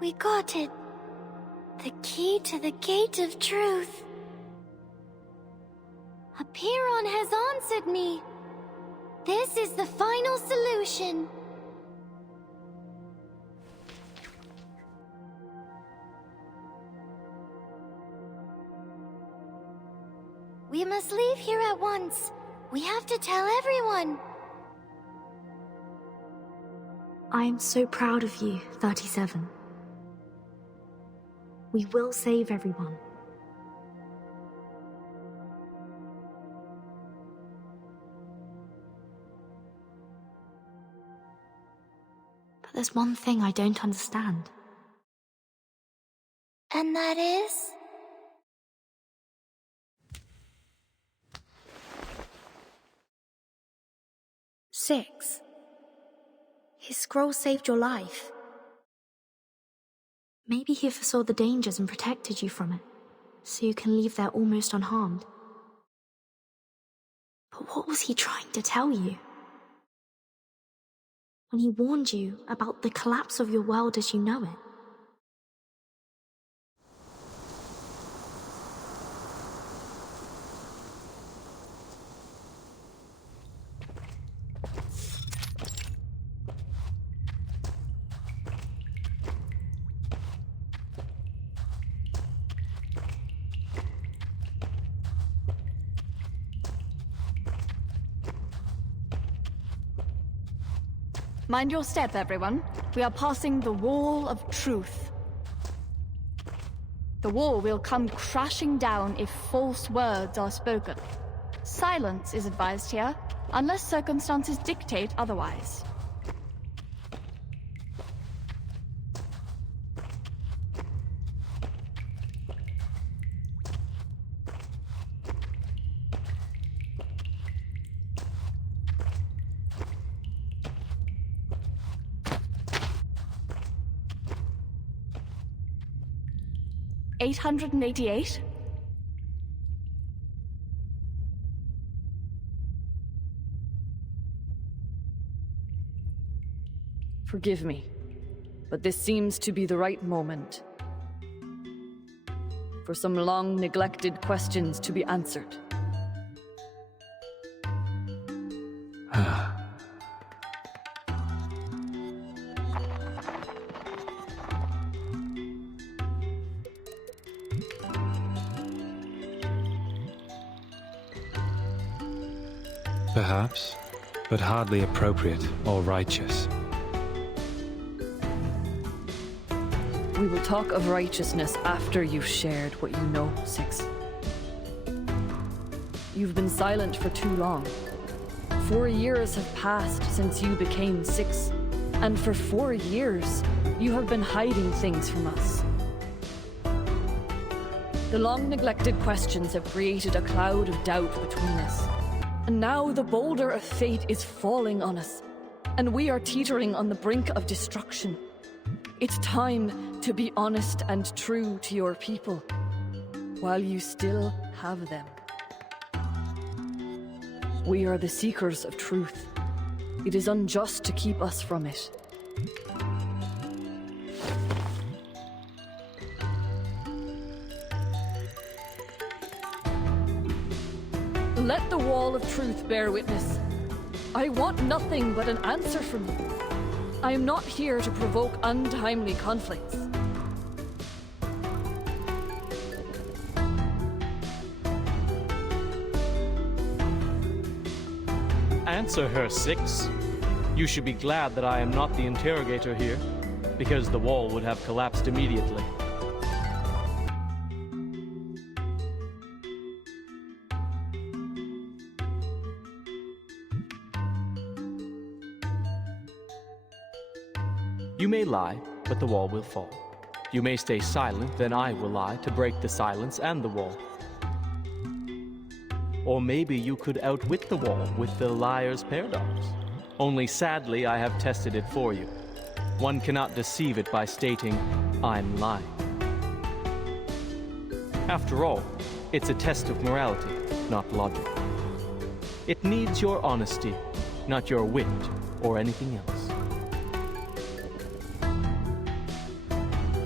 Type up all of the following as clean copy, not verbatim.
We got it. The key to the gate of truth. Apiron has answered me. This is the final solution. We must leave here at once. We have to tell everyone. I am so proud of you, 37. We will save everyone. But there's one thing I don't understand. And that is? Six. His scroll saved your life. Maybe he foresaw the dangers and protected you from it, so you can leave there almost unharmed. But what was he trying to tell you? When he warned you about the collapse of your world as you know it? Mind your step, everyone. We are passing the Wall of Truth. The wall will come crashing down if false words are spoken. Silence is advised here, unless circumstances dictate otherwise. $888? Forgive me, but this seems to be the right moment for some long-neglected questions to be answered. Perhaps, but hardly appropriate or righteous. We will talk of righteousness after you've shared what you know, Six. You've been silent for too long. 4 years have passed since you became Six, and for 4 years, you have been hiding things from us. The long-neglected questions have created a cloud of doubt between us. And now the boulder of fate is falling on us, and we are teetering on the brink of destruction. It's time to be honest and true to your people, while you still have them. We are the seekers of truth. It is unjust to keep us from it. Let the Wall of Truth bear witness. I want nothing but an answer from you. I am not here to provoke untimely conflicts. Answer her, Six. You should be glad that I am not the interrogator here, because the wall would have collapsed immediately. You may lie, but the wall will fall. You may stay silent, then I will lie to break the silence and the wall. Or maybe you could outwit the wall with the liar's paradox. Only sadly, I have tested it for you. One cannot deceive it by stating, I'm lying. After all, it's a test of morality, not logic. It needs your honesty, not your wit or anything else.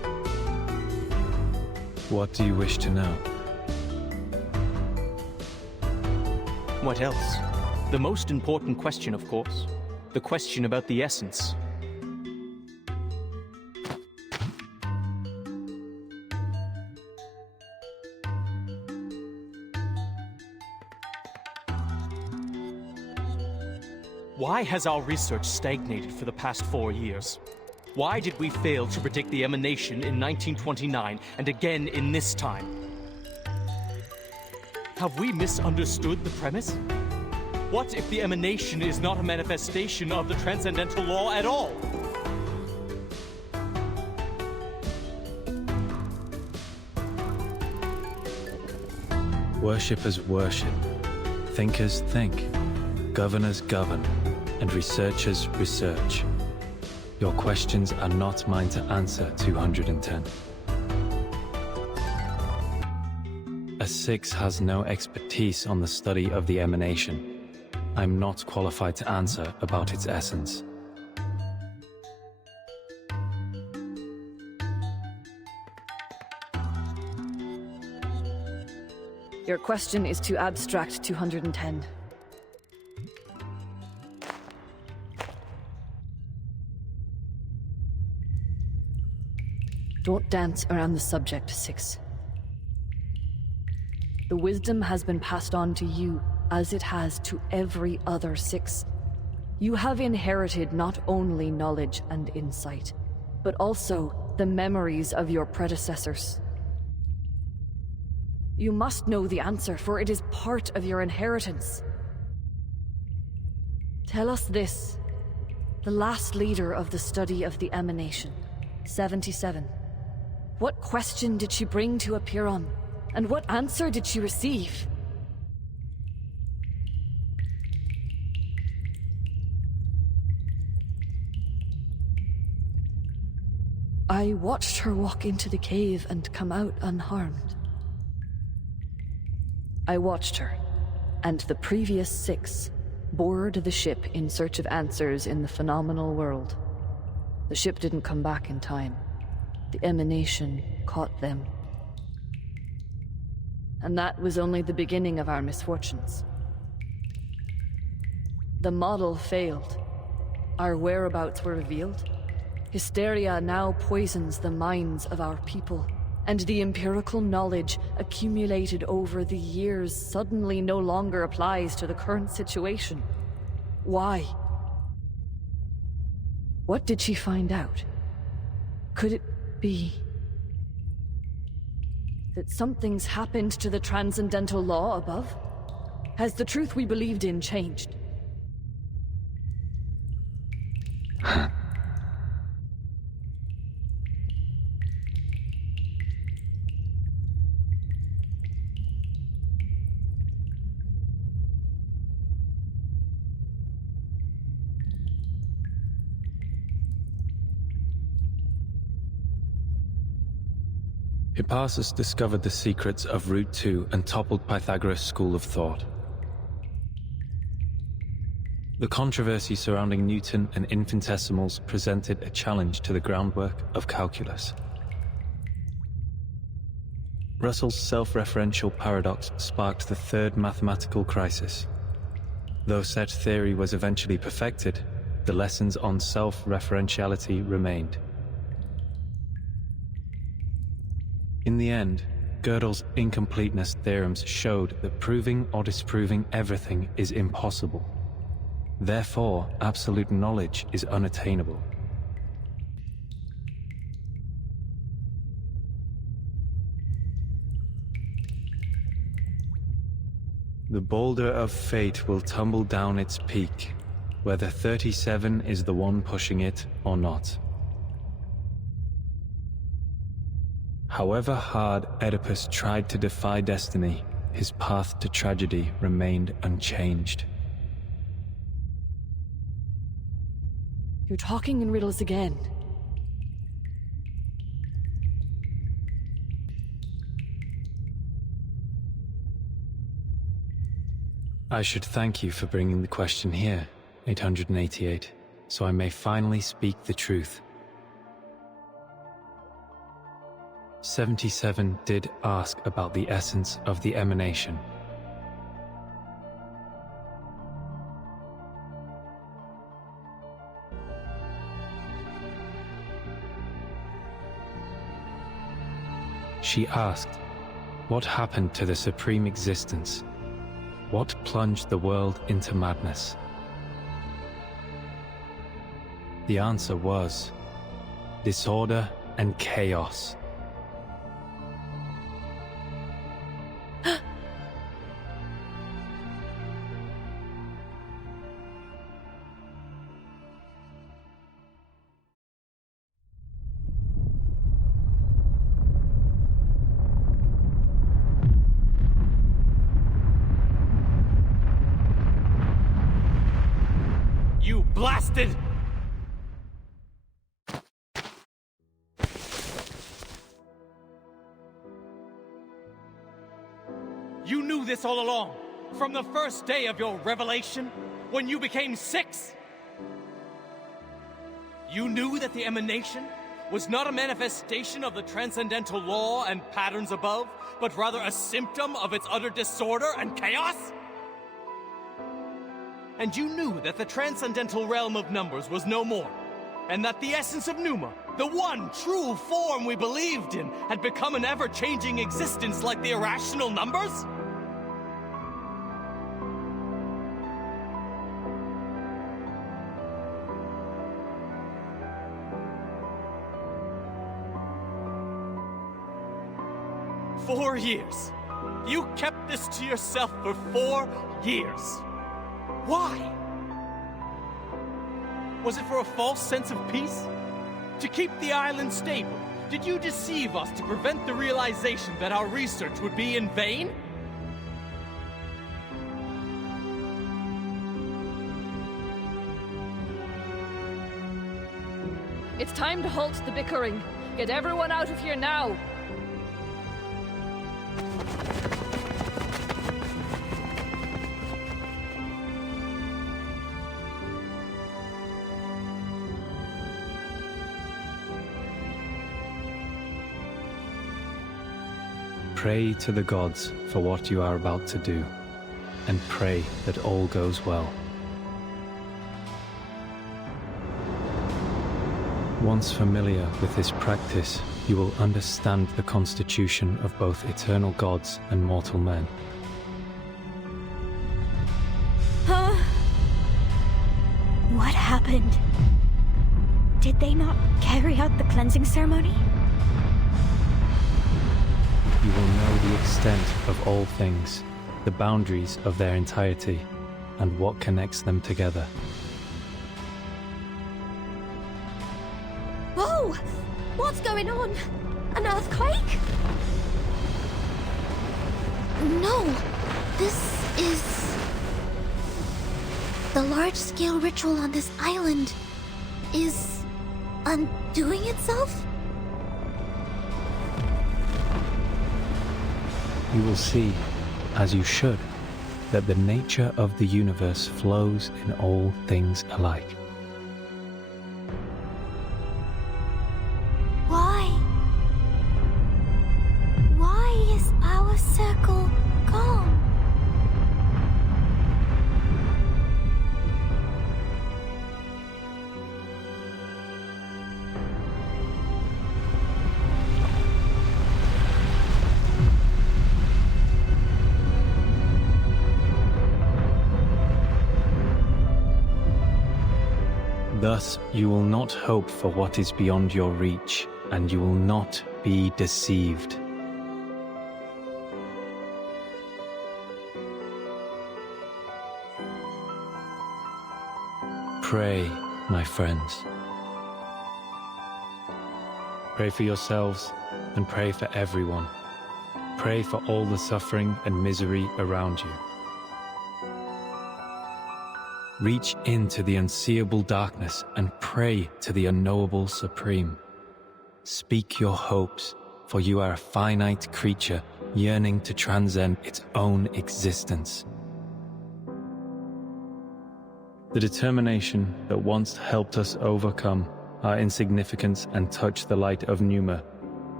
What do you wish to know? What else? The most important question, of course. The question about the essence. Why has our research stagnated for the past 4 years? Why did we fail to predict the emanation in 1929 and again in this time? Have we misunderstood the premise? What if the emanation is not a manifestation of the transcendental law at all? Worshippers worship, thinkers think, governors govern, and researchers research. Your questions are not mine to answer, 210. A Six has no expertise on the study of the emanation. I'm not qualified to answer about its essence. Your question is too abstract, 210. Don't dance around the subject, Six. The wisdom has been passed on to you, as it has to every other Six. You have inherited not only knowledge and insight, but also the memories of your predecessors. You must know the answer, for it is part of your inheritance. Tell us this, the last leader of the study of the emanation, 77. What question did she bring to Apiron? And what answer did she receive? I watched her walk into the cave and come out unharmed. I watched her, and the previous 6 board the ship in search of answers in the phenomenal world. The ship didn't come back in time. The emanation caught them. And that was only the beginning of our misfortunes. The model failed. Our whereabouts were revealed. Hysteria now poisons the minds of our people, and the empirical knowledge accumulated over the years suddenly no longer applies to the current situation. Why? What did she find out? Could it be that something's happened to the transcendental law above? Has the truth we believed in changed? Hippasus discovered the secrets of Route 2 and toppled Pythagoras' school of thought. The controversy surrounding Newton and infinitesimals presented a challenge to the groundwork of calculus. Russell's self-referential paradox sparked the third mathematical crisis. Though such theory was eventually perfected, the lessons on self-referentiality remained. In the end, Gödel's incompleteness theorems showed that proving or disproving everything is impossible. Therefore, absolute knowledge is unattainable. The boulder of fate will tumble down its peak, whether 37 is the one pushing it or not. However hard Oedipus tried to defy destiny, his path to tragedy remained unchanged. You're talking in riddles again. I should thank you for bringing the question here, 888, so I may finally speak the truth. 77 did ask about the essence of the emanation. She asked, what happened to the supreme existence? What plunged the world into madness? The answer was disorder and chaos. You blasted! You knew this all along, from the first day of your revelation, when you became 6? You knew that the emanation was not a manifestation of the transcendental law and patterns above, but rather a symptom of its utter disorder and chaos? And you knew that the transcendental realm of numbers was no more, and that the essence of Pneuma, the one true form we believed in, had become an ever-changing existence like the irrational numbers? "4 years. You kept this to yourself for 4 years. Why? Was it for a false sense of peace? To keep the island stable? Did you deceive us to prevent the realization that our research would be in vain? It's time to halt the bickering. Get everyone out of here now. Pray to the gods for what you are about to do, and pray that all goes well. Once familiar with this practice, you will understand the constitution of both eternal gods and mortal men. Huh? What happened? Did they not carry out the cleansing ceremony? You will know the extent of all things, the boundaries of their entirety, and what connects them together. Whoa! What's going on? An earthquake? No, this is... The large-scale ritual on this island is undoing itself? You will see, as you should, that the nature of the universe flows in all things alike. Why is our circle gone? Thus, you will not hope for what is beyond your reach, and you will not be deceived. Pray, my friends. Pray for yourselves and pray for everyone. Pray for all the suffering and misery around you. Reach into the unseeable darkness and pray to the unknowable Supreme. Speak your hopes, for you are a finite creature yearning to transcend its own existence. The determination that once helped us overcome our insignificance and touch the light of Pneuma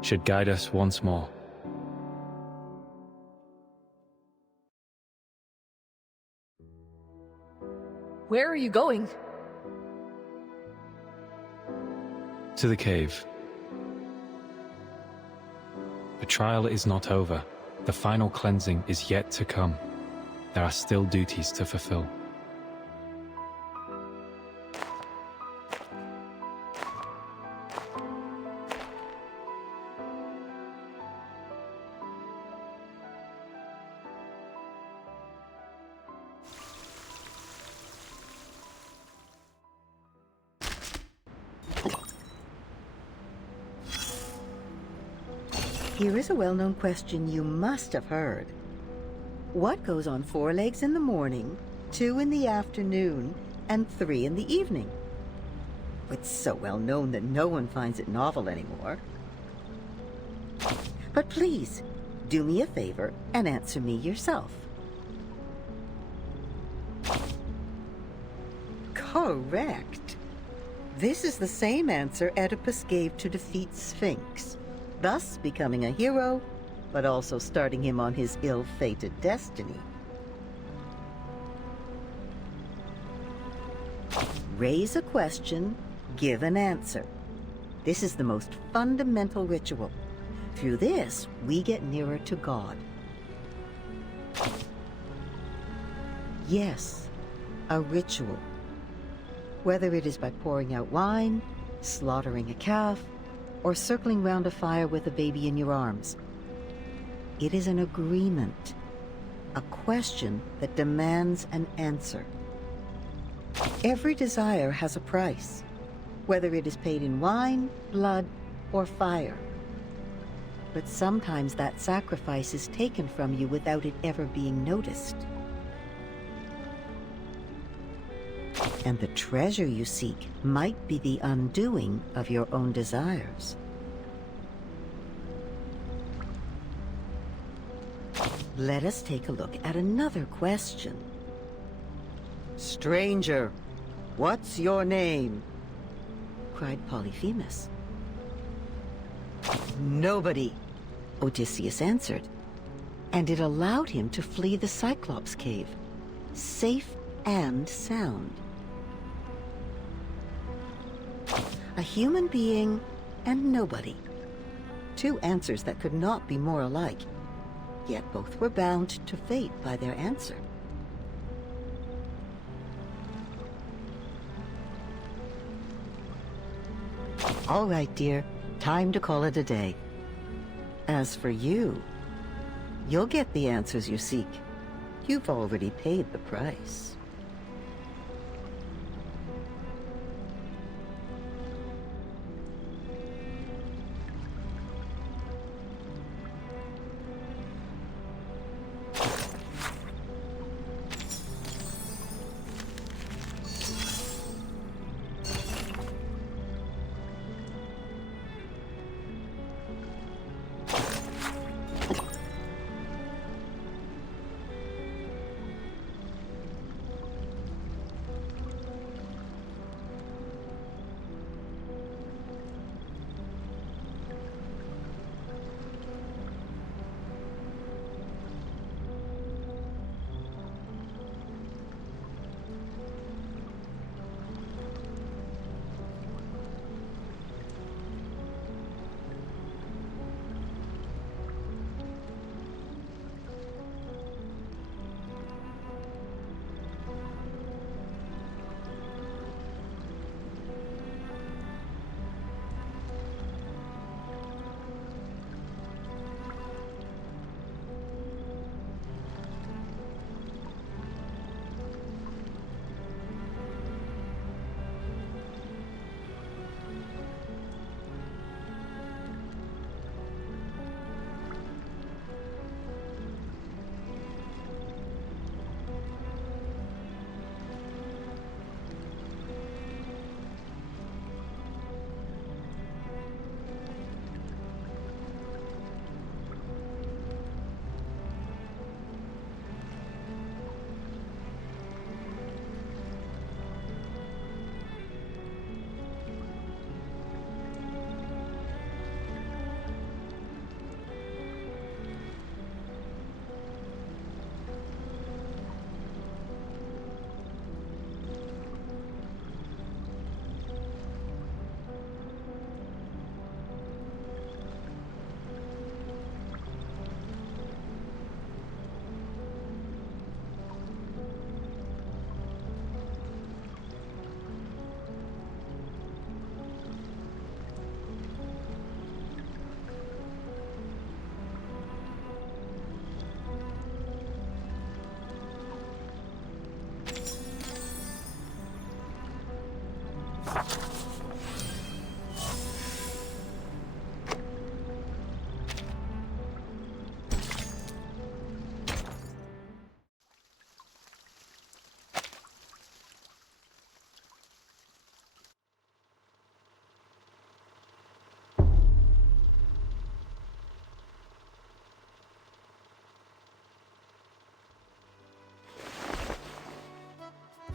should guide us once more. Where are you going? To the cave. The trial is not over. The final cleansing is yet to come. There are still duties to fulfill. Here is a well-known question you must have heard. What goes on 4 legs in the morning, 2 in the afternoon, and 3 in the evening? It's so well known that no one finds it novel anymore. But please, do me a favor and answer me yourself. Correct. This is the same answer Oedipus gave to defeat Sphinx, thus becoming a hero, but also starting him on his ill-fated destiny. Raise a question, give an answer. This is the most fundamental ritual. Through this, we get nearer to God. Yes, a ritual. Whether it is by pouring out wine, slaughtering a calf, or circling round a fire with a baby in your arms. It is an agreement, a question that demands an answer. Every desire has a price, whether it is paid in wine, blood, or fire. But sometimes that sacrifice is taken from you without it ever being noticed. And the treasure you seek might be the undoing of your own desires. Let us take a look at another question. Stranger, what's your name? Cried Polyphemus. Nobody, Odysseus answered, and it allowed him to flee the Cyclops cave, safe and sound. A human being and nobody. 2 answers that could not be more alike, yet both were bound to fate by their answer. All right, dear. Time to call it a day. As for you, you'll get the answers you seek. You've already paid the price.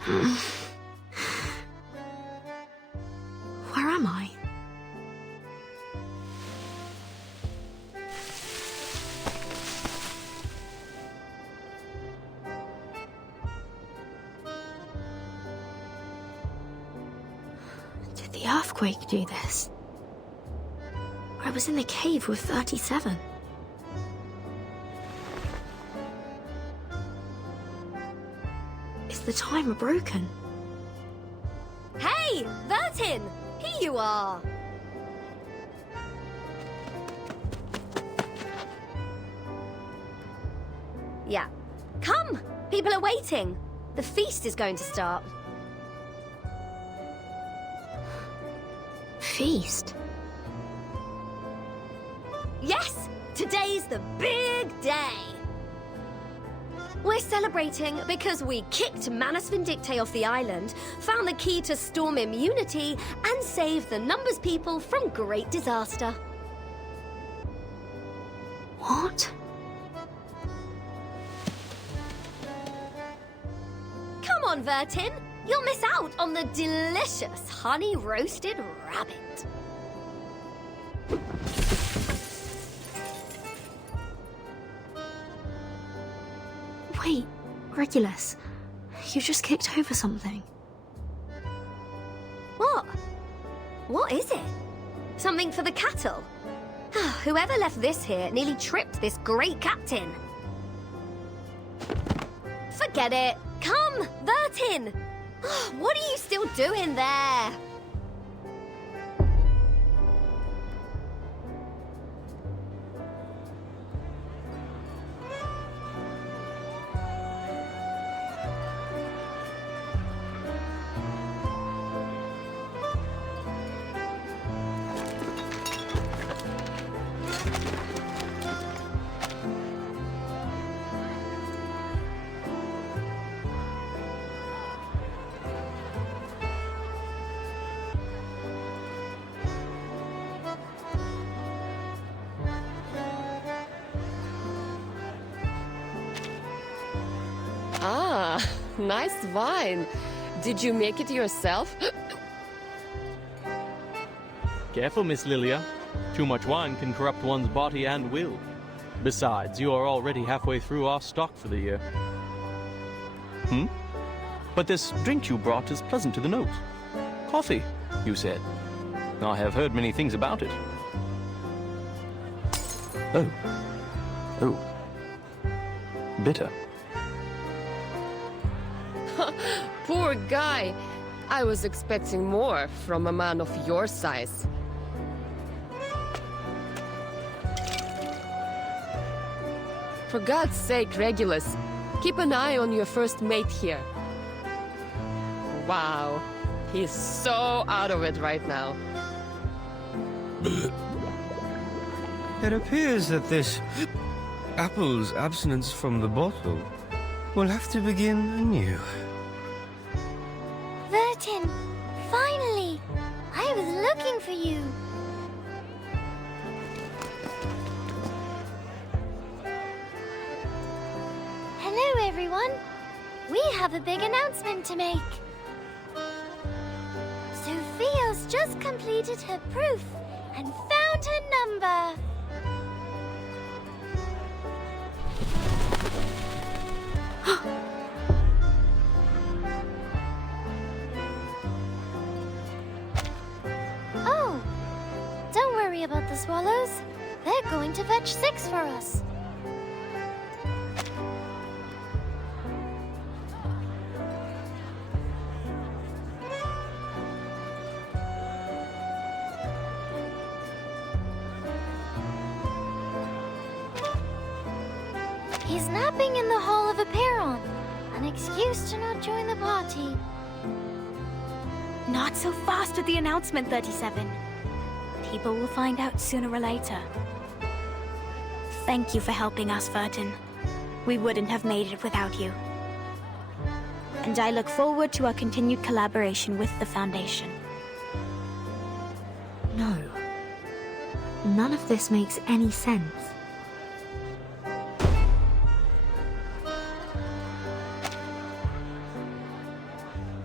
Where am I? Did the earthquake do this? I was in the cave with 37. Is the timer broken? Hey, Vertin! Here you are! Yeah. Come! People are waiting. The feast is going to start. Feast? Yes! Today's the big day! We're celebrating because we kicked Manus Vindicte off the island, found the key to storm immunity, and saved the Numbers people from great disaster. What? Come on, Vertin! You'll miss out on the delicious honey-roasted rabbit. Wait, Regulus, you just kicked over something. What? What is it? Something for the cattle? Whoever left this here nearly tripped this great captain. Forget it. Come, Vertin! What are you still doing there? Ah, nice wine. Did you make it yourself? Careful, Miss Lilia. Too much wine can corrupt one's body and will. Besides, you are already halfway through our stock for the year. But this drink you brought is pleasant to the nose. Coffee, you said. I have heard many things about it. Oh. Bitter. Poor guy. I was expecting more from a man of your size. For God's sake, Regulus, keep an eye on your first mate here. Wow, he's so out of it right now. It appears that this apple's abstinence from the bottle will have to begin anew. Vertin, finally! I was looking for you. Hello, everyone. We have a big announcement to make. Sophia's just completed her proof and found her number. Oh, don't worry about the swallows. They're going to fetch 6 for us. He's napping in the Hall of Aperon, an excuse to not join the party. Not so fast with the announcement, 37. People will find out sooner or later. Thank you for helping us, Vertin. We wouldn't have made it without you. And I look forward to our continued collaboration with the Foundation. No. None of this makes any sense.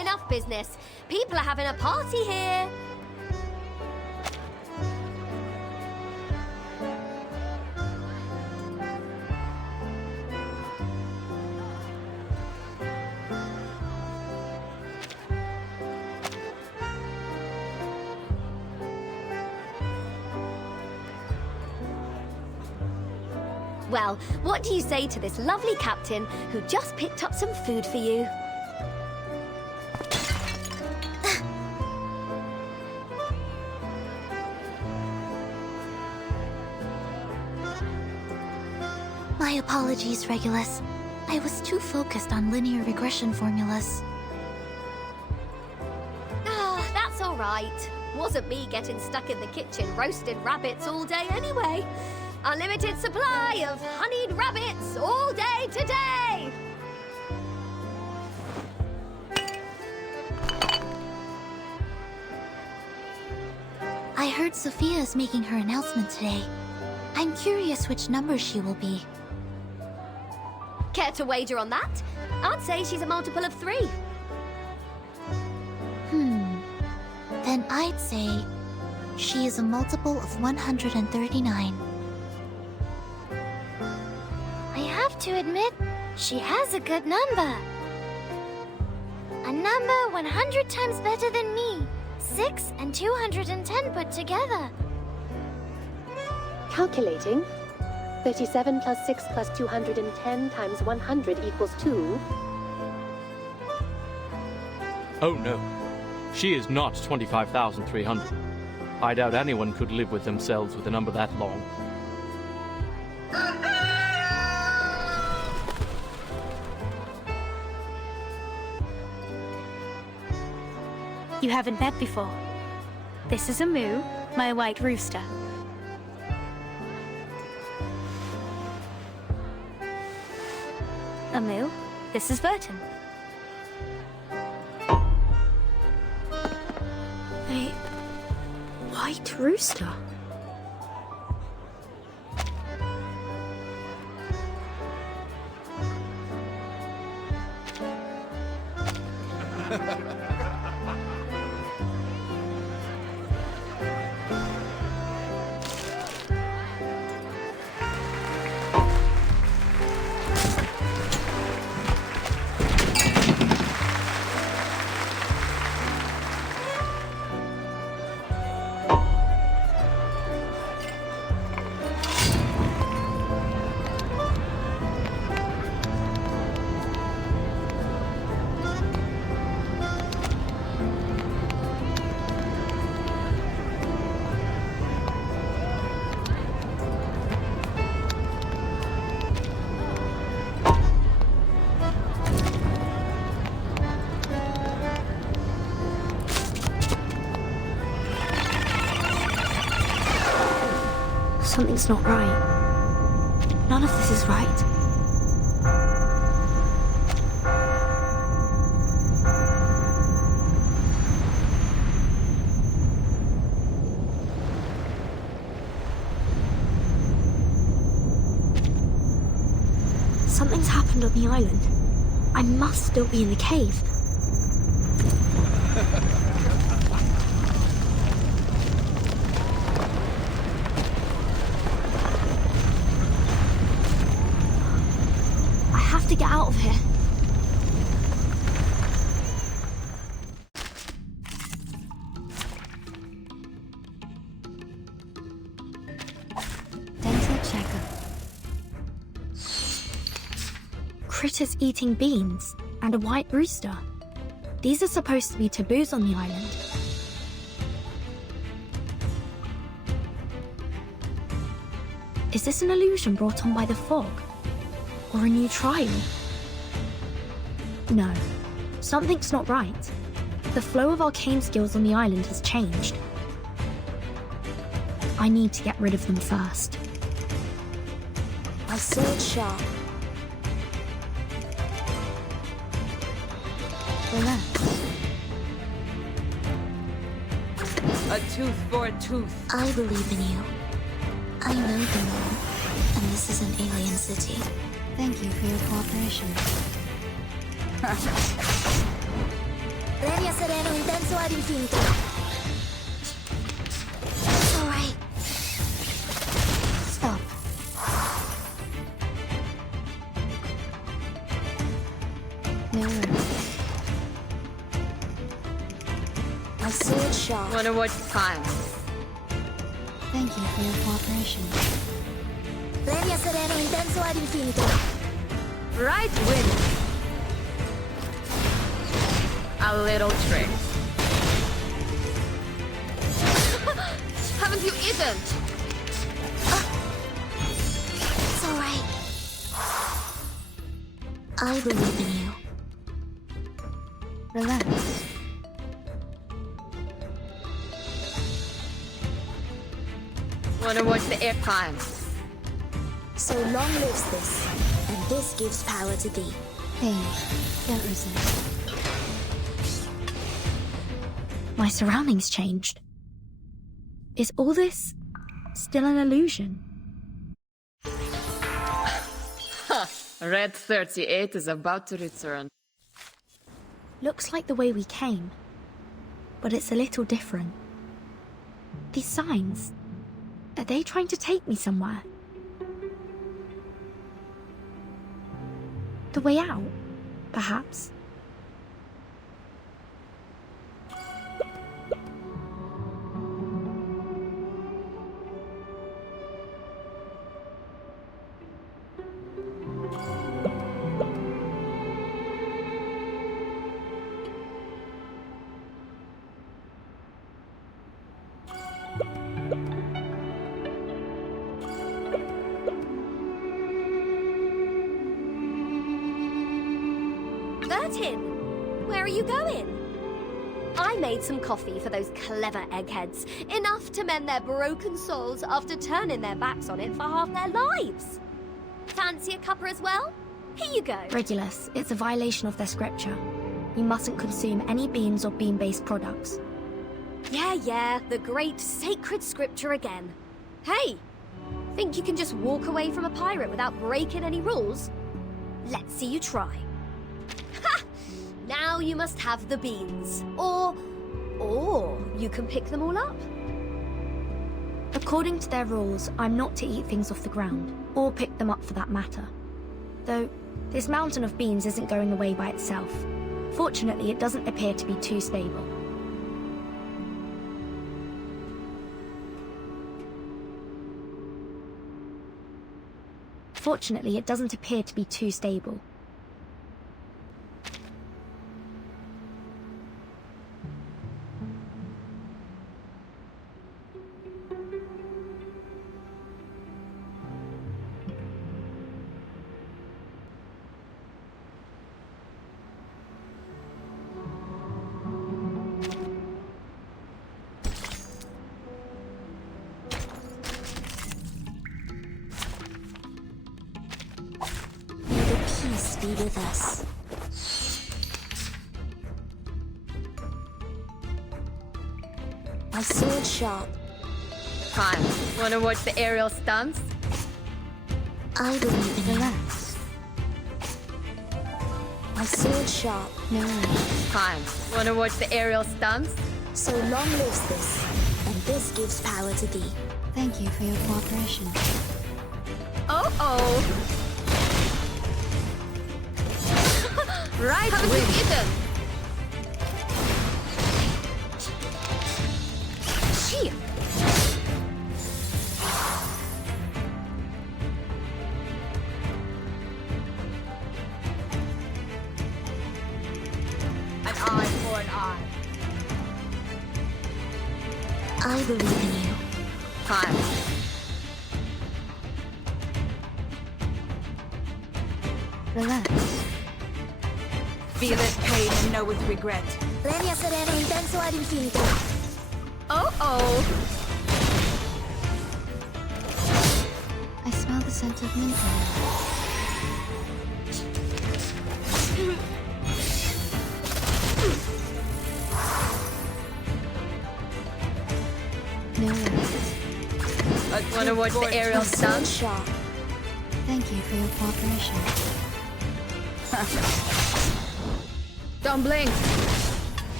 goodness! People are having a party here! Well, what do you say to this lovely captain who just picked up some food for you? My apologies, Regulus. I was too focused on linear regression formulas. Ah, that's all right. Wasn't me getting stuck in the kitchen roasting rabbits all day anyway. Unlimited supply of honeyed rabbits all day today! I heard Sophia is making her announcement today. I'm curious which number she will be. Care to wager on that? I'd say she's a multiple of 3. Then I'd say she is a multiple of 139. I have to admit, she has a good number. A number 100 times better than me. 6 and 210 put together. Calculating. 37 plus 6 plus 210 times 100 equals 2. Oh no. She is not 25,300. I doubt anyone could live with themselves with a number that long. You haven't met before. This is Amu, my white rooster. Amu, this is Vertin. A white rooster? Something's not right. None of this is right. Something's happened on the island. I must still be in the cave. I have to get out of here. Dental checker. Critters eating beans and a white rooster. These are supposed to be taboos on the island. Is this an illusion brought on by the fog? Or a new trial? No, something's not right. The flow of arcane skills on the island has changed. I need to get rid of them first. My sword sharp. Relax. A tooth for a tooth. I believe in you. I know the moon, and this is an alien city. Thank you for your cooperation. Leria sereno intenso ad infinito. Alright. Stop. No worries. My sword sharp. Wanna watch time? Thank you for your cooperation. Leria sereno intenso ad infinito. Right win. A little trick. Haven't you eaten? It's alright. I believe in you. Relax. Wanna watch the air time? So long lives this, and this gives power to thee. Hey, don't resist. My surroundings changed. Is all this still an illusion? Red 38 is about to return. Looks like the way we came, but it's a little different. These signs, are they trying to take me somewhere? The way out, perhaps? Bertin, where are you going? I made some coffee for those clever eggheads, enough to mend their broken souls after turning their backs on it for half their lives. Fancy a cuppa as well? Here you go. Regulus, it's a violation of their scripture. You mustn't consume any beans or bean-based products. Yeah, the great sacred scripture again. Hey, think you can just walk away from a pirate without breaking any rules? Let's see you try. Ha! Now you must have the beans. Or you can pick them all up. According to their rules, I'm not to eat things off the ground, or pick them up for that matter. Though, this mountain of beans isn't going away by itself. Fortunately, it doesn't appear to be too stable. Fortunately, it doesn't appear to be too stable. Peace be with us. My sword sharp. Fine. Wanna watch the aerial stunts? I believe in relax. My sword sharp. No worries. Fine. Wanna watch the aerial stunts? So long lives this, and this gives power to thee. Thank you for your cooperation. Oh. Right, haven't you eaten? Gee. An eye for an eye. I believe in you. Fine. Relax. Feel it pain and know with regret. Leria sereno intenso ad infinito. Oh. I smell the scent of mint. No worries. Wanna watch the aerial stunts? Sharp. Thank you for your cooperation. Don't blink.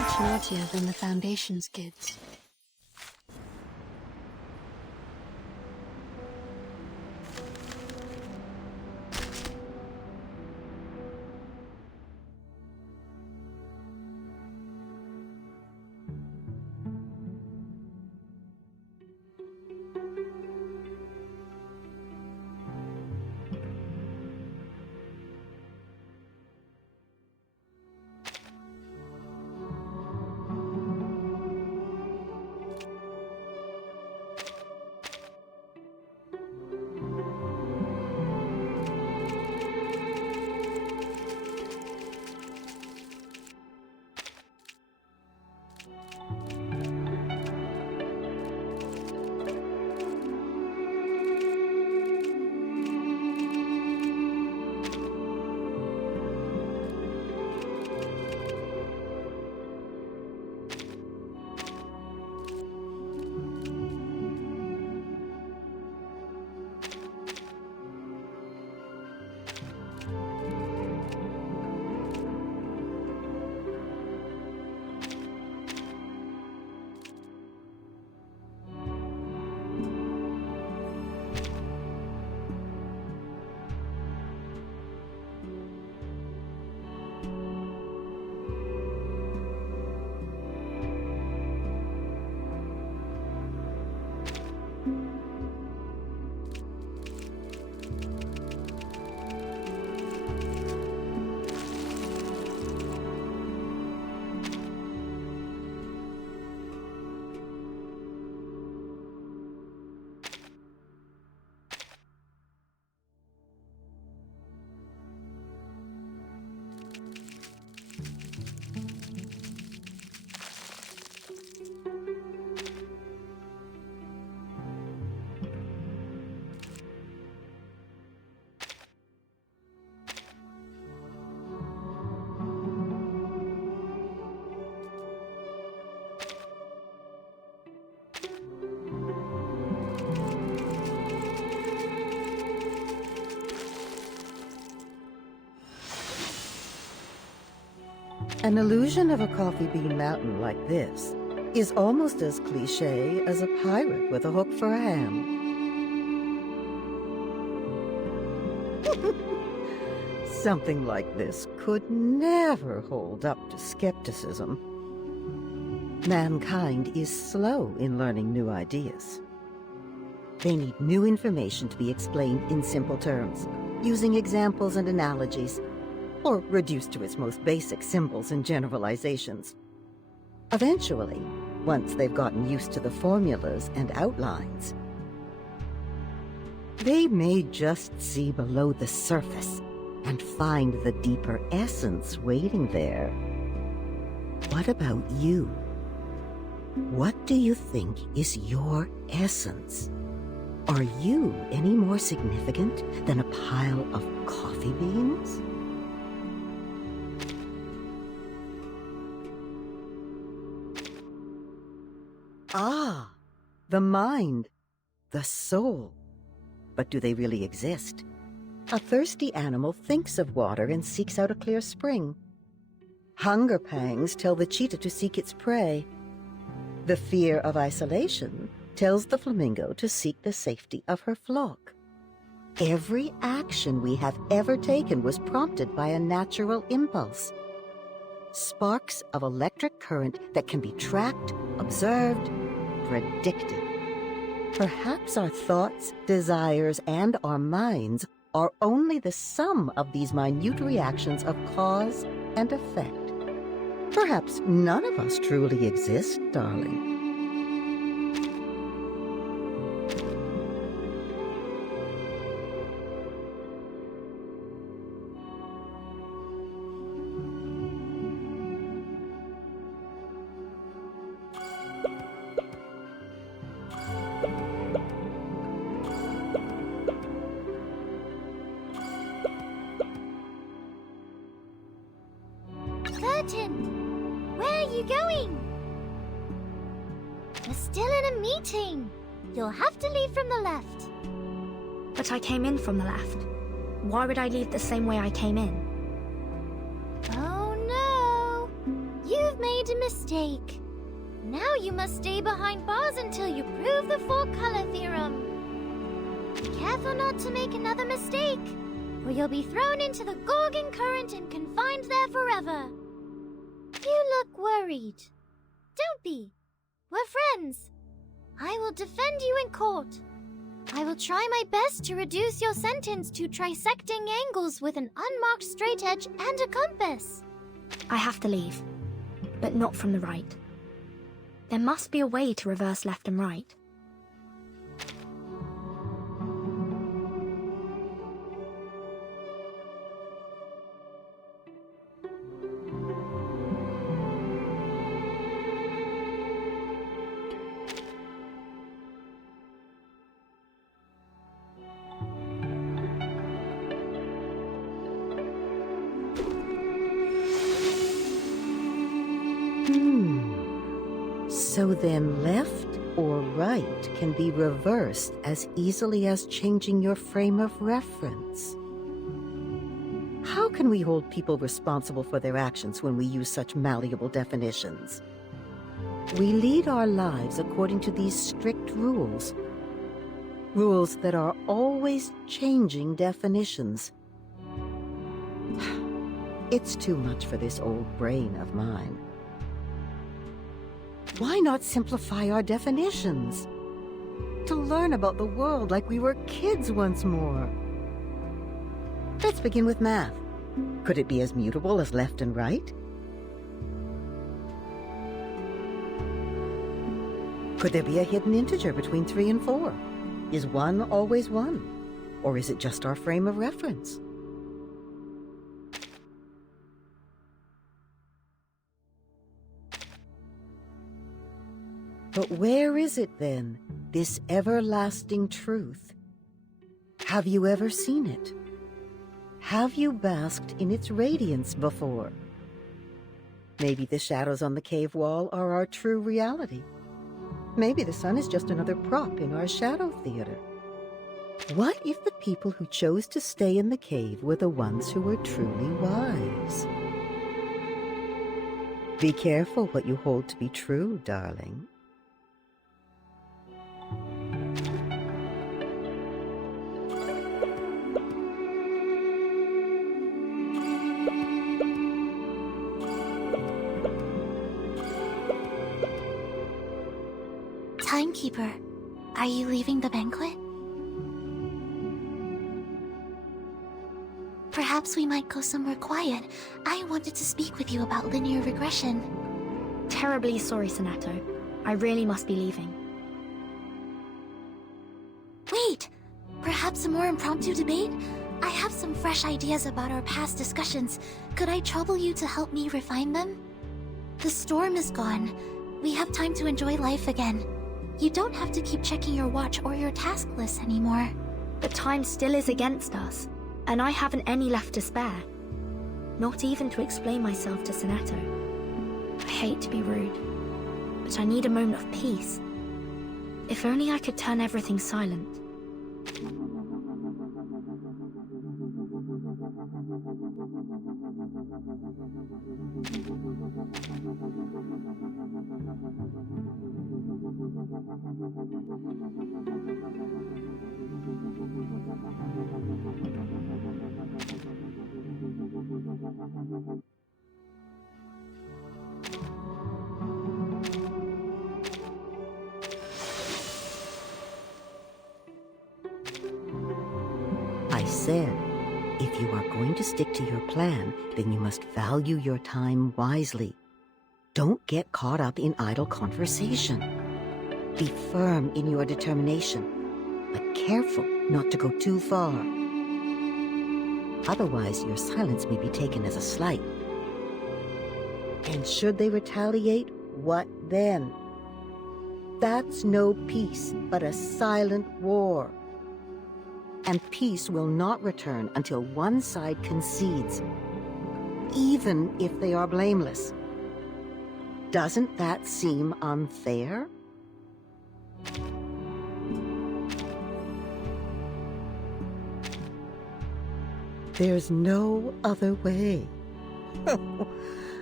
much naughtier than the Foundation's kids. An illusion of a coffee bean mountain like this is almost as cliché as a pirate with a hook for a ham. Something like this could never hold up to skepticism. Mankind is slow in learning new ideas. They need new information to be explained in simple terms, using examples and analogies, or reduced to its most basic symbols and generalizations. Eventually, once they've gotten used to the formulas and outlines, they may just see below the surface and find the deeper essence waiting there. What about you? What do you think is your essence? Are you any more significant than a pile of coffee beans? Ah, the mind, the soul. But do they really exist? A thirsty animal thinks of water and seeks out a clear spring. Hunger pangs tell the cheetah to seek its prey. The fear of isolation tells the flamingo to seek the safety of her flock. Every action we have ever taken was prompted by a natural impulse. Sparks of electric current that can be tracked, observed, predicted. Perhaps our thoughts, desires, and our minds are only the sum of these minute reactions of cause and effect. Perhaps none of us truly exist, darling. Burton, where are you going? We're still in a meeting. You'll have to leave from the left. But I came in from the left. Why would I leave the same way I came in? Oh no! You You've made a mistake. Now you must stay behind bars until you prove the four-color theorem. Be careful not to make another mistake, or you'll be thrown into the Gorgon current and confined there forever. You look worried. Don't be. We're friends. I will defend you in court. I will try my best to reduce your sentence to trisecting angles with an unmarked straight edge and a compass. I have to leave, but not from the right. There must be a way to reverse left and right. So then left or right can be reversed as easily as changing your frame of reference. How can we hold people responsible for their actions when we use such malleable definitions? We lead our lives according to these strict rules. Rules that are always changing definitions. It's too much for this old brain of mine. Why not simplify our definitions? To learn about the world like we were kids once more. Let's begin with math. Could it be as mutable as left and right? Could there be a hidden integer between 3 and 4? Is 1 always 1? Or is it just our frame of reference? But where is it then, this everlasting truth? Have you ever seen it? Have you basked in its radiance before? Maybe the shadows on the cave wall are our true reality. Maybe the sun is just another prop in our shadow theater. What if the people who chose to stay in the cave were the ones who were truly wise? Be careful what you hold to be true, darling. Timekeeper, are you leaving the banquet? Perhaps we might go somewhere quiet. I wanted to speak with you about linear regression. Terribly sorry, Sonato. I really must be leaving. Wait! Perhaps a more impromptu debate? I have some fresh ideas about our past discussions. Could I trouble you to help me refine them? The storm is gone. We have time to enjoy life again. You don't have to keep checking your watch or your task list anymore. But time still is against us, and I haven't any left to spare. Not even to explain myself to Sonato. I hate to be rude, but I need a moment of peace. If only I could turn everything silent. I said, if you are going to stick to your plan, then you must value your time wisely. Don't get caught up in idle conversation. Be firm in your determination, but careful not to go too far. Otherwise, your silence may be taken as a slight. And should they retaliate, what then? That's no peace, but a silent war. And peace will not return until one side concedes, even if they are blameless. Doesn't that seem unfair? There's no other way.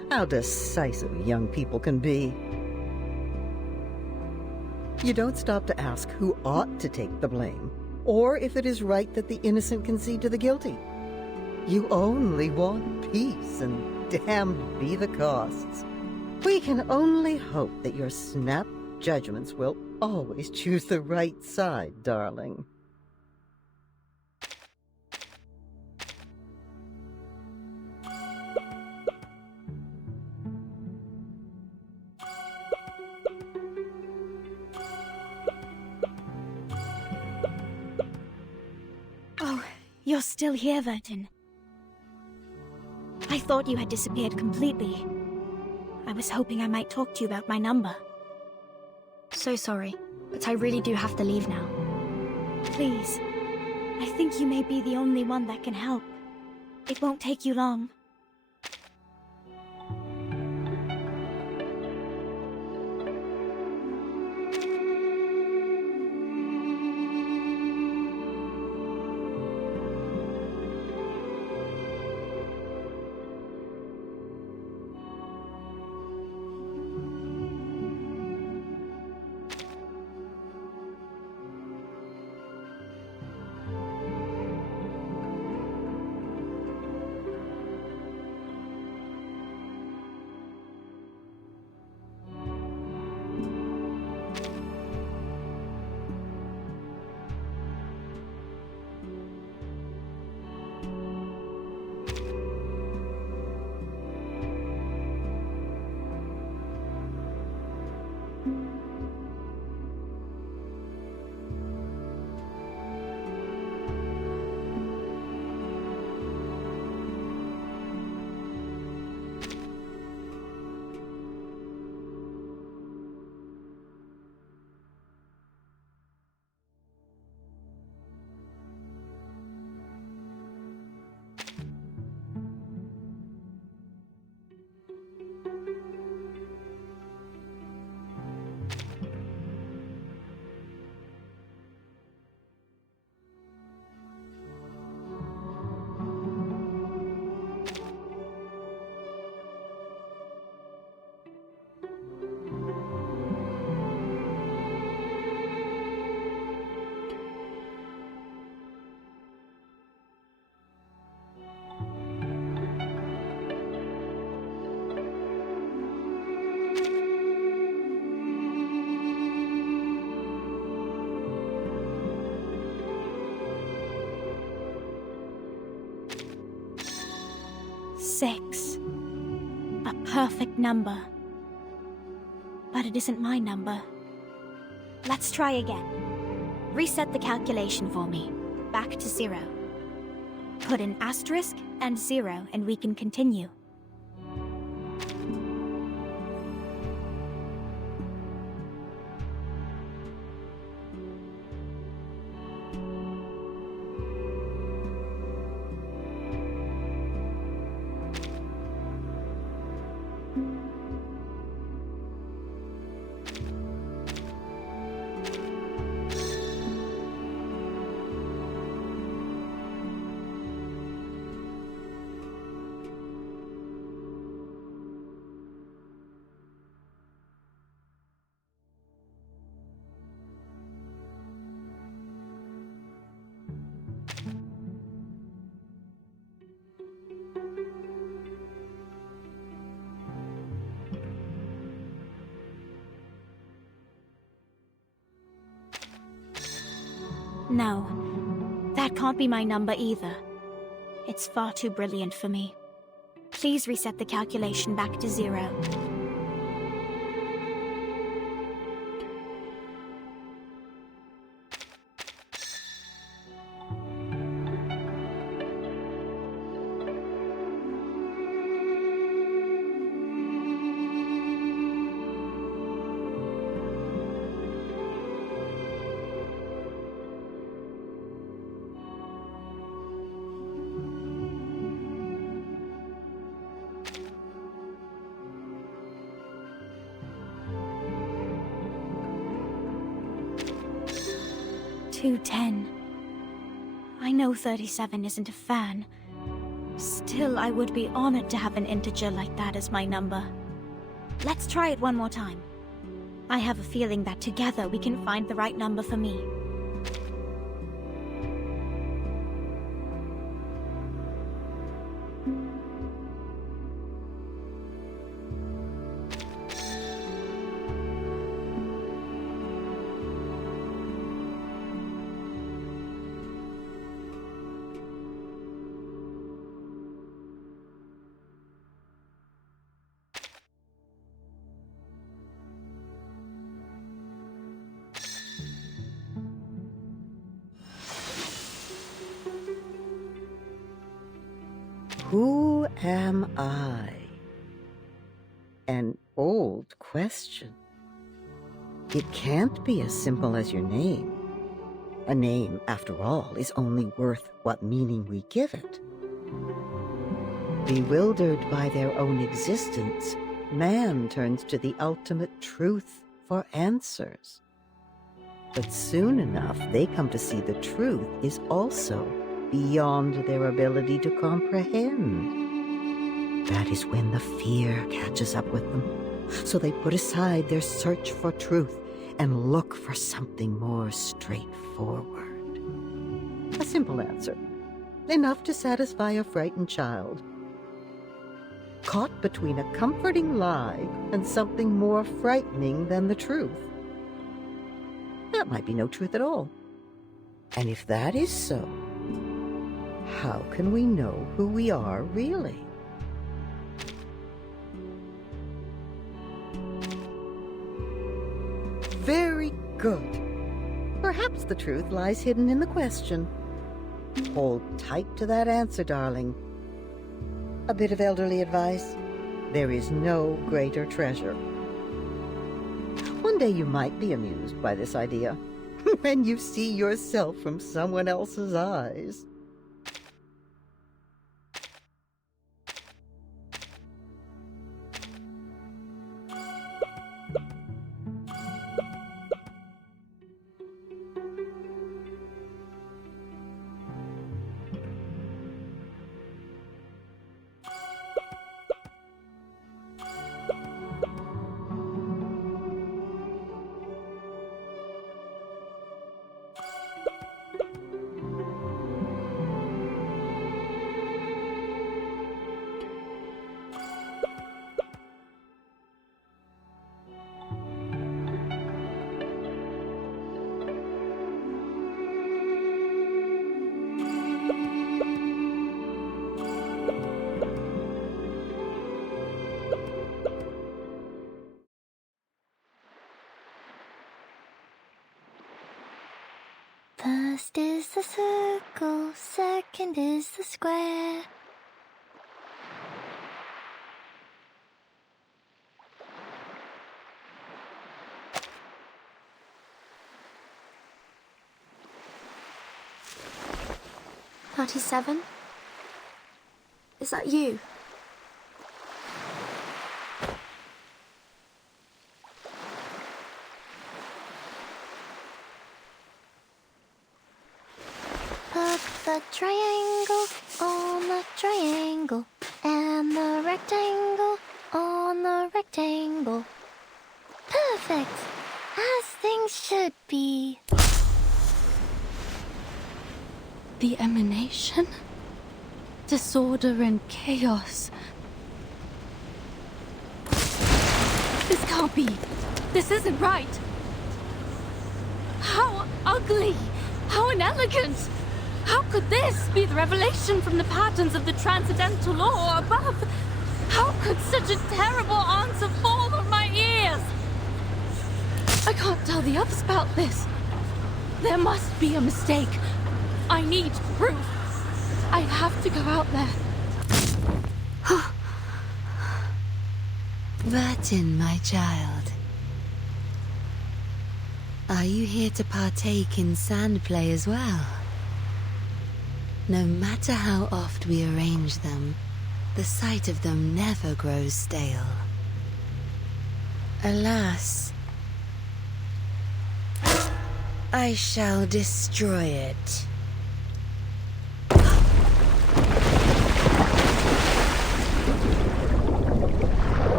How decisive young people can be. You don't stop to ask who ought to take the blame, or if it is right that the innocent concede to the guilty. You only want peace, and damned be the costs. We can only hope that your snap judgments will always choose the right side, darling. Oh, you're still here, Vertin. I thought you had disappeared completely. I was hoping I might talk to you about my number. So sorry, but I really do have to leave now. Please. I think you may be the only one that can help. It won't take you long. Six. A perfect number. But it isn't my number. Let's try again. Reset the calculation for me. Back to 0. Put an asterisk and 0 and we can continue. No, that can't be my number either. It's far too brilliant for me. Please reset the calculation back to 0. $2.10. I know 37 isn't a fan. Still. Still, I would be honored to have an integer like that as my number. Let's try it one more time. I have a feeling that together we can find the right number for me. Who am I? An old question. It can't be as simple as your name. A name, after all, is only worth what meaning we give it. Bewildered by their own existence, man turns to the ultimate truth for answers. But soon enough, they come to see the truth is also beyond their ability to comprehend. That is when the fear catches up with them. So they put aside their search for truth and look for something more straightforward. A simple answer, enough to satisfy a frightened child. Caught between a comforting lie and something more frightening than the truth. That might be no truth at all. And if that is so, how can we know who we are really? Very good. Perhaps the truth lies hidden in the question. Hold tight to that answer, darling. A bit of elderly advice. There is no greater treasure. One day you might be amused by this idea, when you see yourself from someone else's eyes. First is the circle, second is the square. 37? Is that you? Put the triangle on the triangle, and the rectangle on the rectangle. Perfect! As things should be. The emanation? Disorder and chaos. This can't be. This isn't right. How ugly! How inelegant! How could this be the revelation from the patterns of the transcendental law above? How could such a terrible answer fall on my ears? I can't tell the others about this. There must be a mistake. I need proof. I have to go out there. Burton, my child. Are you here to partake in sand play as well? No matter how oft we arrange them, the sight of them never grows stale. Alas, I shall destroy it.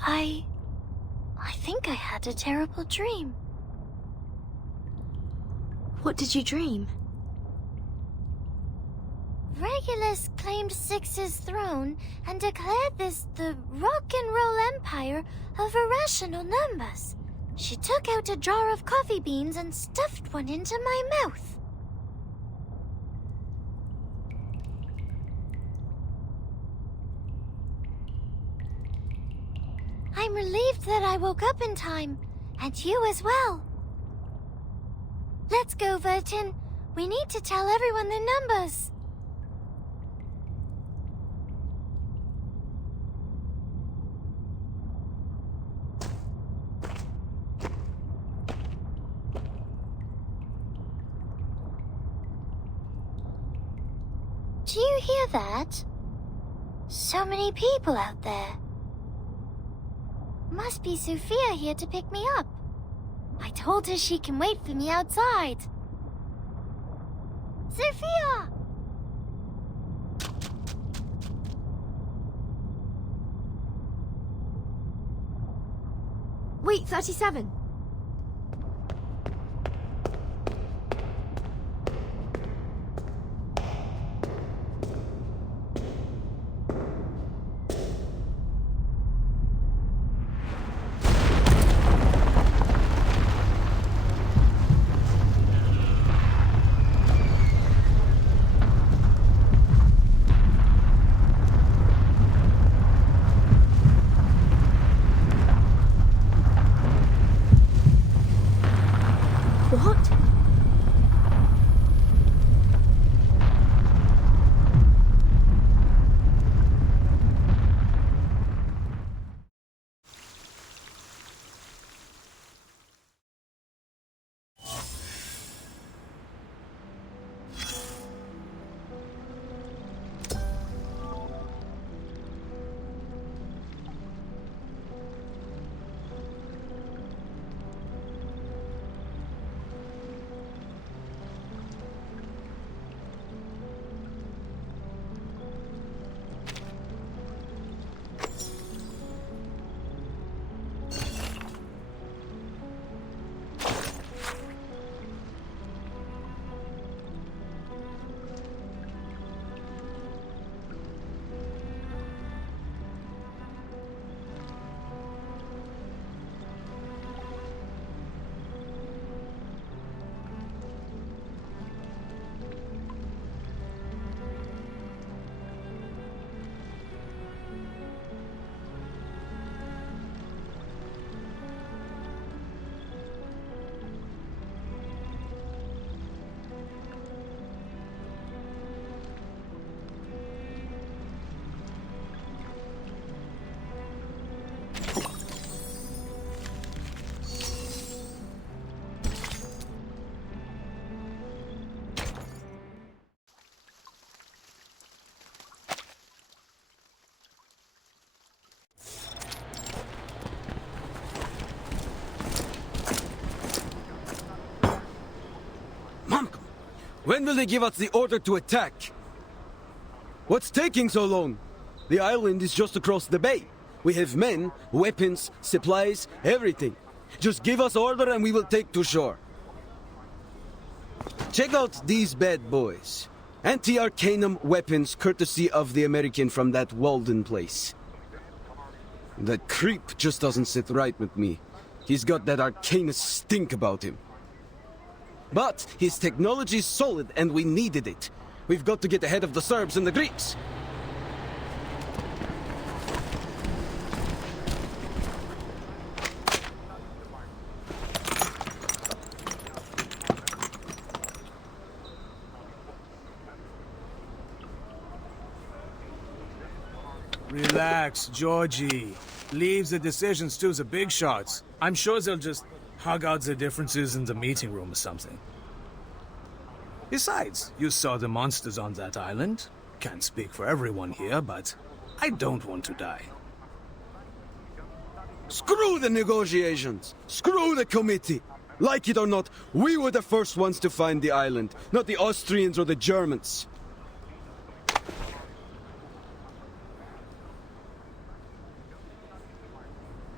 I think I had a terrible dream. What did you dream? Regulus claimed Six's throne and declared this the rock and roll empire of irrational numbers. She took out a jar of coffee beans and stuffed one into my mouth. I'm relieved that I woke up in time, and you as well. Let's go, Vertin. We need to tell everyone the numbers. Do you hear that? So many people out there. Must be Sophia here to pick me up. I told her she can wait for me outside. Sophia! Wait, 37. What? When will they give us the order to attack? What's taking so long? The island is just across the bay. We have men, weapons, supplies, everything. Just give us order and we will take to shore. Check out these bad boys. Anti-Arcanum weapons courtesy of the American from that Walden place. That creep just doesn't sit right with me. He's got that Arcanus stink about him. But his technology is solid and we needed it. We've got to get ahead of the Serbs and the Greeks. Relax, Georgie. Leave the decisions to the big shots. I'm sure they'll just hug out the differences in the meeting room or something. Besides, you saw the monsters on that island. Can't speak for everyone here, but I don't want to die. Screw the negotiations! Screw the committee! Like it or not, we were the first ones to find the island, not the Austrians or the Germans.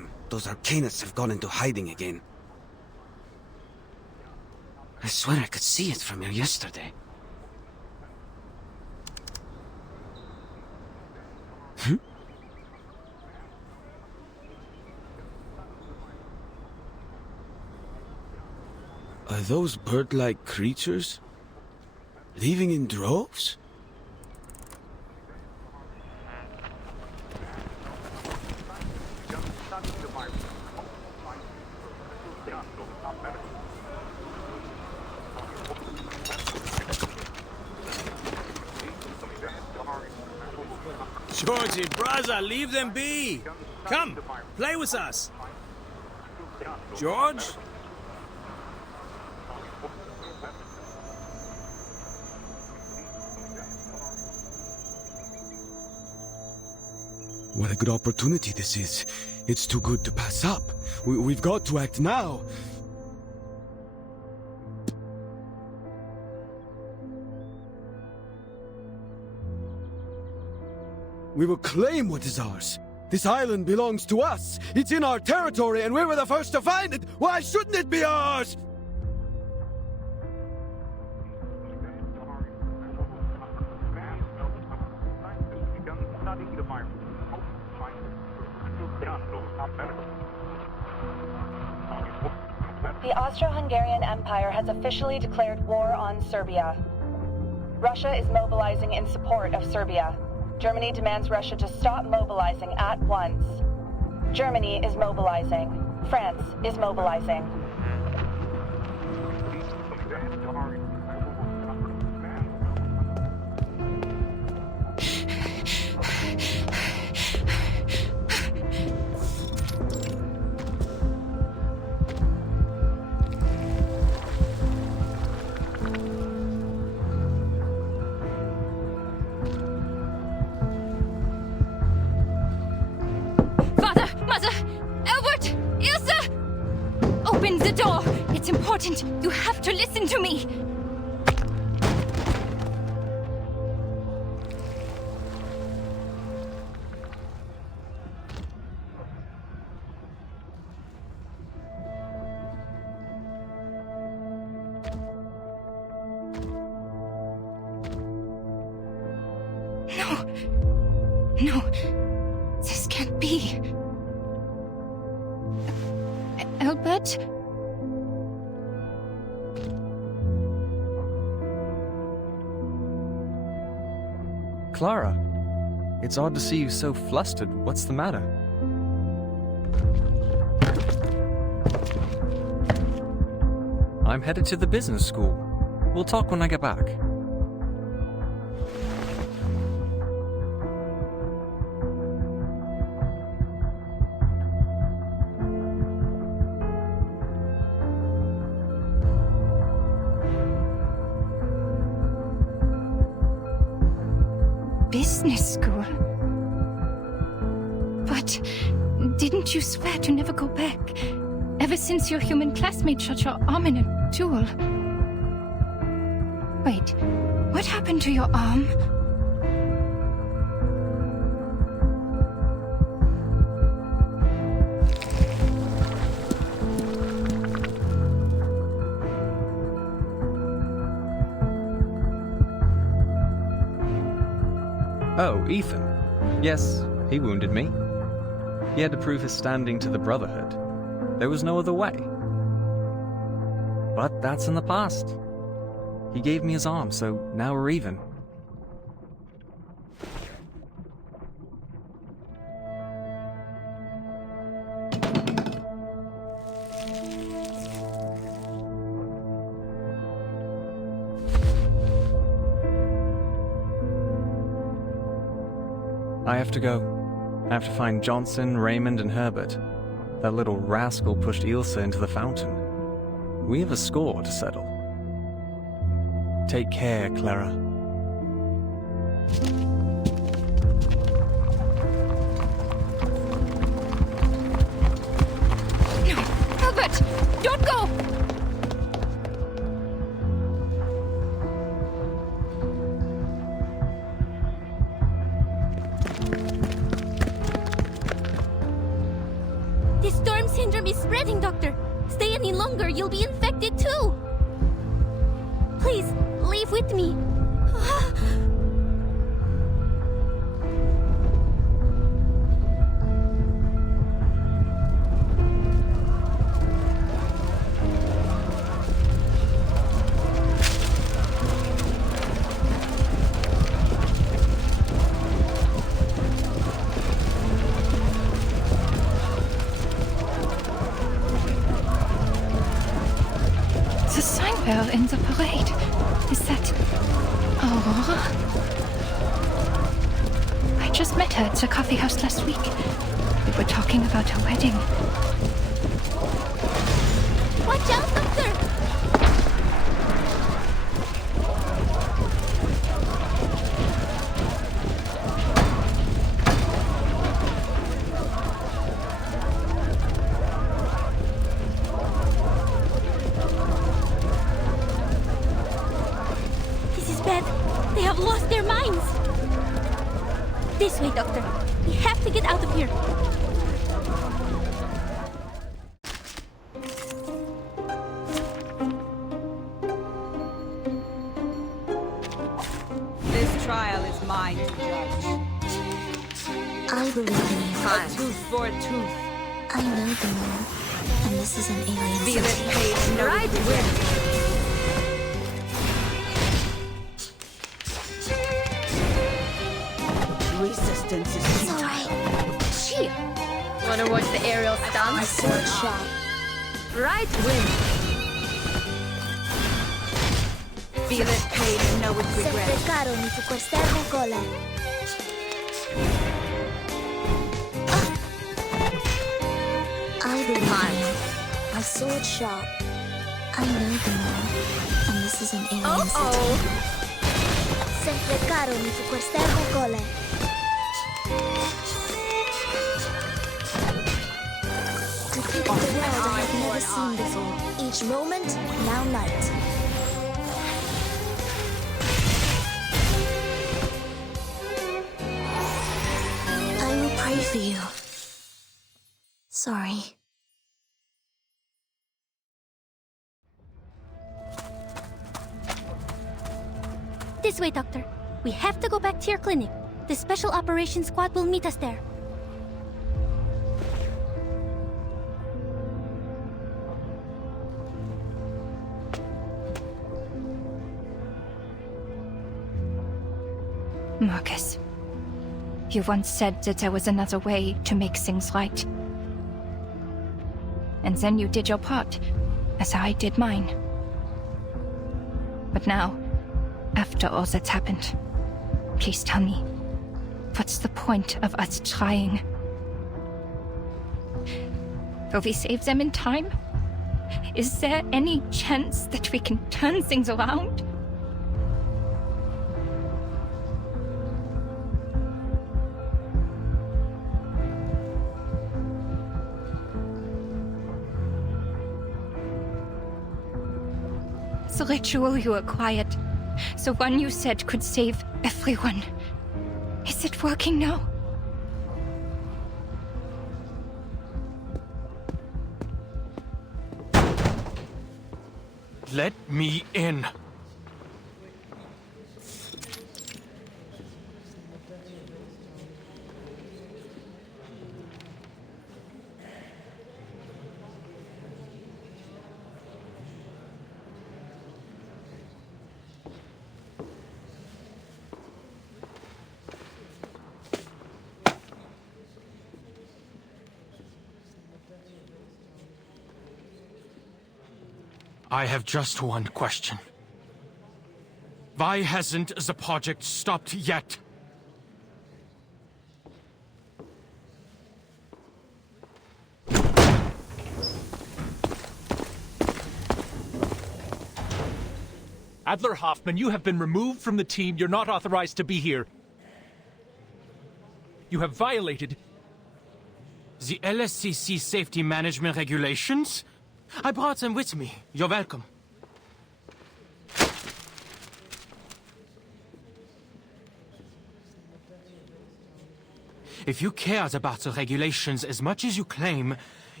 those Arcanists have gone into hiding again. I swear I could see it from here yesterday. Are those bird-like creatures leaving in droves? Georgie, brother, leave them be! Come, play with us! George? What a good opportunity this is. It's too good to pass up. We've got to act now. We will claim what is ours. This island belongs to us. It's in our territory and we were the first to find it. Why shouldn't it be ours? The Austro-Hungarian Empire has officially declared war on Serbia. Russia is mobilizing in support of Serbia. Germany demands Russia to stop mobilizing at once. Germany is mobilizing. France is mobilizing. Open the door! It's important! You have to listen to me! No, this can't be. Albert? Clara, it's odd to see you so flustered. What's the matter? I'm headed to the business school. We'll talk when I get back. Business school? But didn't you swear to never go back? Ever since your human classmate shot your arm in a duel. Wait, what happened to your arm? Oh, Ethan. Yes, he wounded me. He had to prove his standing to the Brotherhood. There was no other way. But that's in the past. He gave me his arm, so now we're even. I have to go. I have to find Johnson, Raymond, and Herbert. That little rascal pushed Ilsa into the fountain. We have a score to settle. Take care, Clara. No, Albert! Don't go! This syndrome is spreading, Doctor. Stay any longer, you'll be infected too. Please, leave with me. The signbell in the parade. Is that Aurora? I just met her at the coffee house last week. We were talking about her wedding. Watch out, Doctor! This is bad. They have lost their minds. This way, Doctor. We have to get out of here. This trial is mine to judge. I believe in you. A tooth for a tooth. I know the law, and this is an alien Feel it city. paid no Right win. Resistance is futile. Shit. Wanna watch the aerial My stunts? sword sharp. Right win. Feel it paid no regret. caro mi su quest'ermo gole. I believe in you. My sword sharp. I know the law, and this is an alien city. Sempre caro mi su quest'ermo gole. The world I have never seen before. Each moment, now night. I will pray for you. Sorry. This way, Doctor. We have to go back to your clinic. The Special Operations Squad will meet us there. Marcus, you once said that there was another way to make things right. And then you did your part, as I did mine. But now, after all that's happened, please tell me, what's the point of us trying? Will we save them in time? Is there any chance that we can turn things around? The ritual you acquired, the one you said could save everyone. Is it working now? Let me in. I have just one question. Why hasn't the project stopped yet? Adler Hoffman, you have been removed from the team. You're not authorized to be here. You have violated The LSCC safety management regulations? I brought them with me. You're welcome. If you cared about the regulations as much as you claim,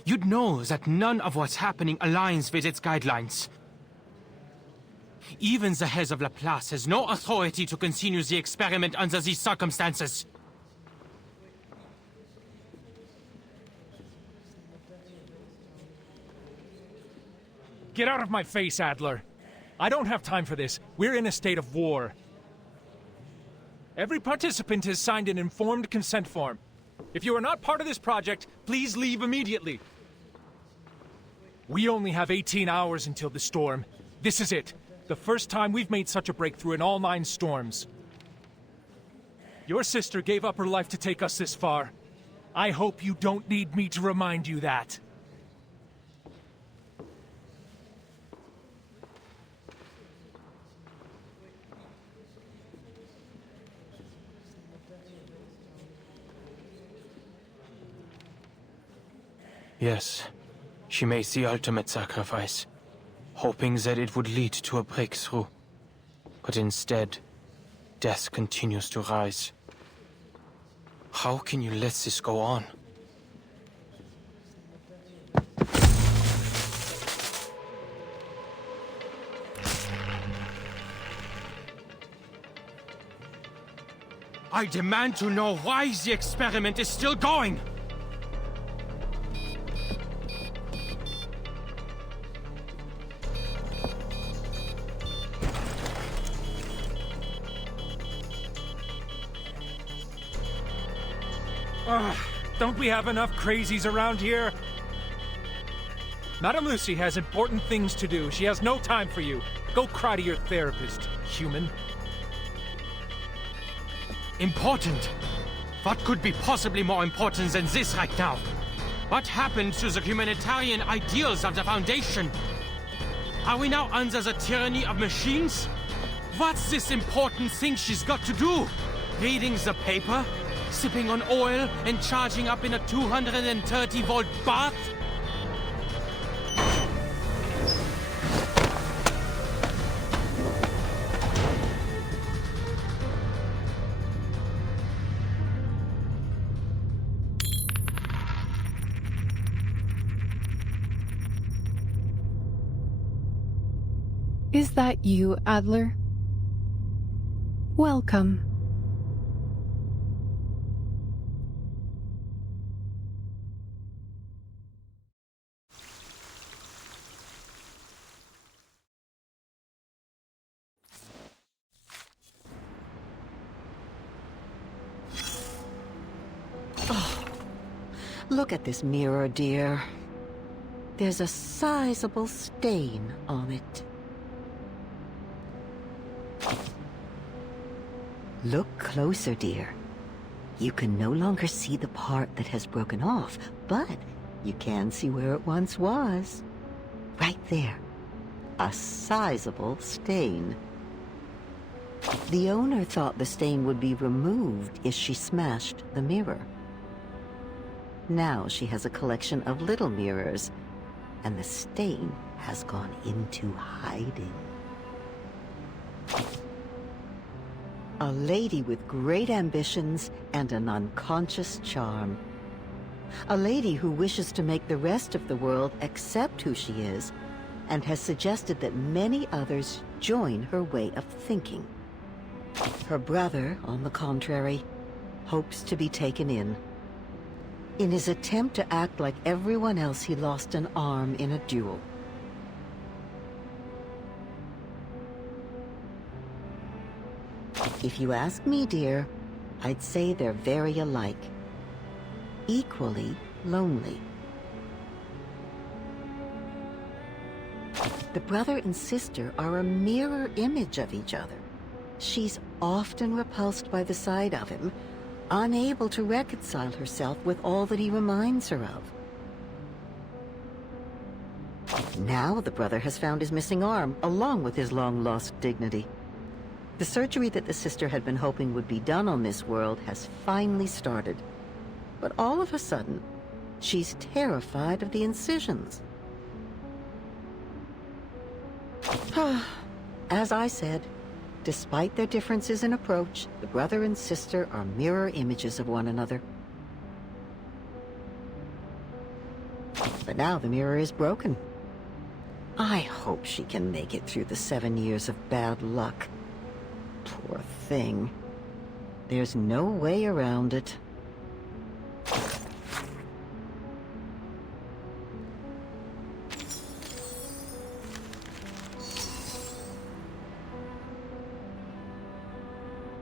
you'd know that none of what's happening aligns with its guidelines. Even the head of Laplace has no authority to continue the experiment under these circumstances. Get out of my face, Adler. I don't have time for this. We're in a state of war. Every participant has signed an informed consent form. If you are not part of this project, please leave immediately. We only have 18 hours until the storm. This is it. The first time we've made such a breakthrough in all 9 storms. Your sister gave up her life to take us this far. I hope you don't need me to remind you that. Yes, she made the ultimate sacrifice, hoping that it would lead to a breakthrough. But instead, death continues to rise. How can you let this go on? I demand to know why the experiment is still going! Don't we have enough crazies around here? Madame Lucy has important things to do. She has no time for you. Go cry to your therapist, human. Important? What could be possibly more important than this right now? What happened to the humanitarian ideals of the Foundation? Are we now under the tyranny of machines? What's this important thing she's got to do? Reading the paper? Sipping on oil and charging up in a 230-volt bath? Is that you, Adler? Welcome. Look at this mirror, dear. There's a sizable stain on it. Look closer, dear. You can no longer see the part that has broken off, but you can see where it once was. Right there. A sizable stain. The owner thought the stain would be removed if she smashed the mirror. Now she has a collection of little mirrors, and the stain has gone into hiding. A lady with great ambitions and an unconscious charm. A lady who wishes to make the rest of the world accept who she is, and has suggested that many others join her way of thinking. Her brother, on the contrary, hopes to be taken in. In his attempt to act like everyone else, he lost an arm in a duel. If you ask me, dear, I'd say they're very alike. Equally lonely. The brother and sister are a mirror image of each other. She's often repulsed by the sight of him, unable to reconcile herself with all that he reminds her of. Now the brother has found his missing arm, along with his long-lost dignity. The surgery that the sister had been hoping would be done on this world has finally started. But all of a sudden, she's terrified of the incisions. As I said, despite their differences in approach, the brother and sister are mirror images of one another. Now the mirror is broken. I hope she can make it through the 7 years of bad luck. Poor thing. There's no way around it.